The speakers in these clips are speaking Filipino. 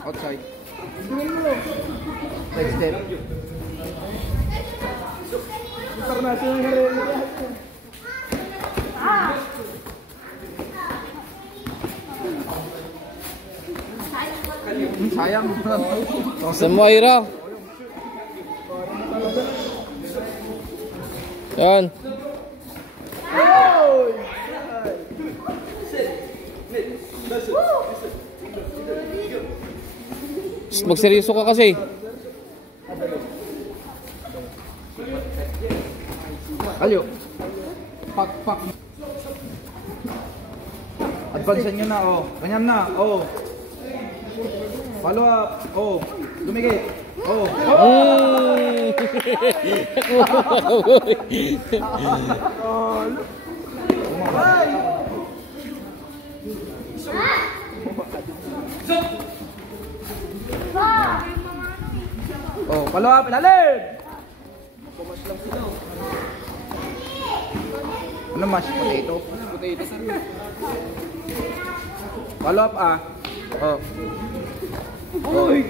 Outside. Next step. Sayang. Semua Ira. Yan. Magseryoso ka kasi. Alyo. Pak. Advance nyo na, oh. Ganyan na, oh. Follow up, oh. Dumikit, oh. Oh, follow up, ilalim. Ano mas potato? Potato sir. Follow up ah. Oh. Oy,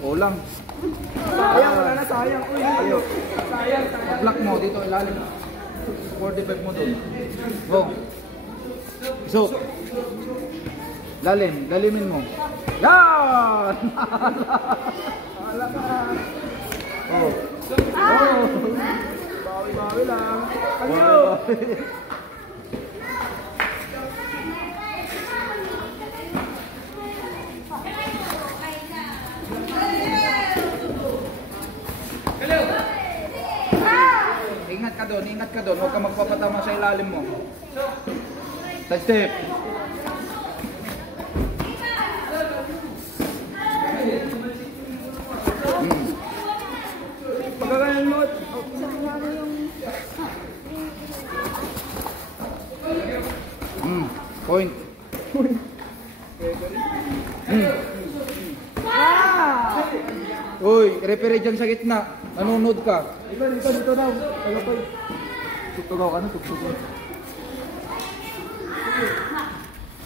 ulang. Sayang, wala na sayang. Uy, ayo. Sayang. Block mo dito ilalim. 45 mo doon. Go. So. Lalimin mo. Yan! Hala ka. Oh. Bawi lang. Ayo. Ingat ka doon. Huwag ka magpapatama sa ilalim mo. Side step. Pagkakayan mo. Point. Uy, referee dyan sa gitna. Nanonood ka. Dito daw. Tutugaw ka na, tutugaw.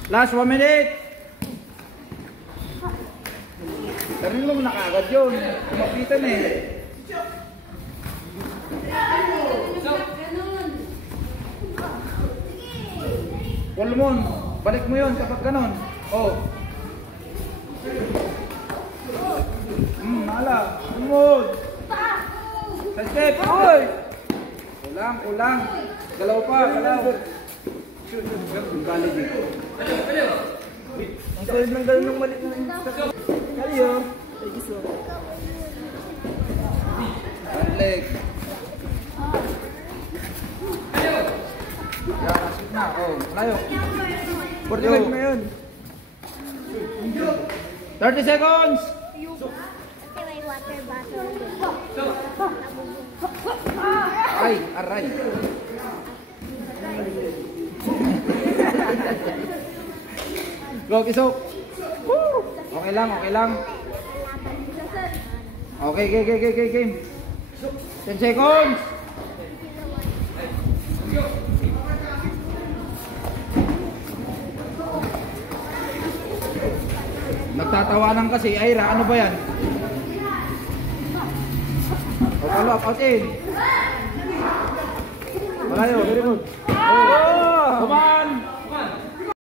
Last 1 minute. Karin mo na kaagad yun. Kumapitan eh. Pulmon, balik mo yun kapag ganon. Oh. Mala. Pulmon. Sa step. Uy. Ulang. Galaw pa, galaw. Balik dito. Ang galing ng galing ng malik na kayo. Leg. Yan, asip na. Oh, layo. 45 na yun. 30 seconds. May water bottle. Ay, aray. Go, Kisok. Okay lang. Okay, game. 10 seconds. Nagtatawanan kasi, Ira, ano ba yan? O, follow up, out in. Malayo, very good.